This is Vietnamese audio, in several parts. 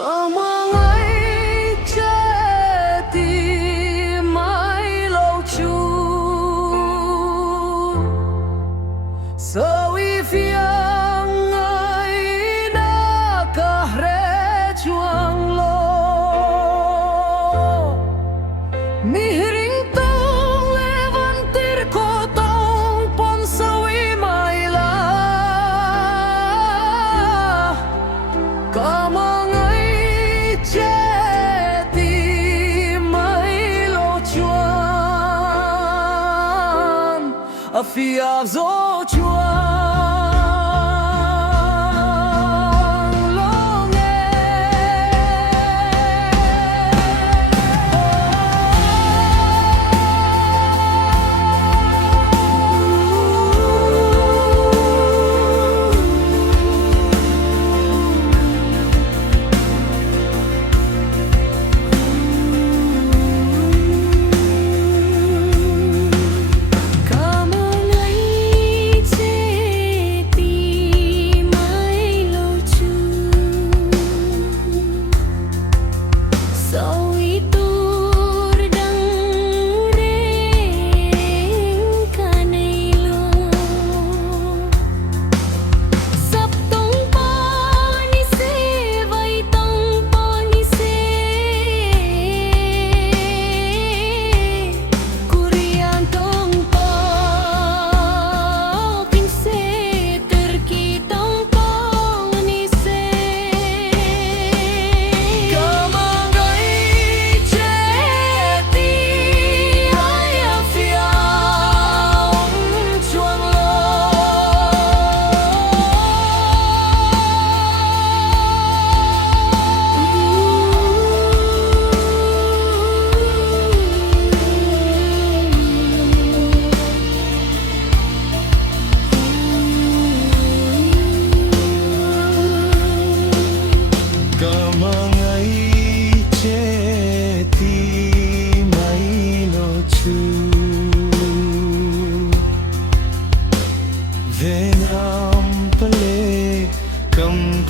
có mơ ngày che tim mãi lâu chu sawi phiang ai na ka re chuang lo mi ring tong levantir ko tong pon sawi mai la có mơ ngày che tim mãi lâu chuan a phía gió chuan lo nghe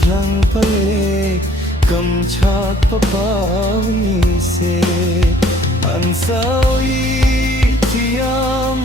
Klang pale kam chat papawi se an sawi tiam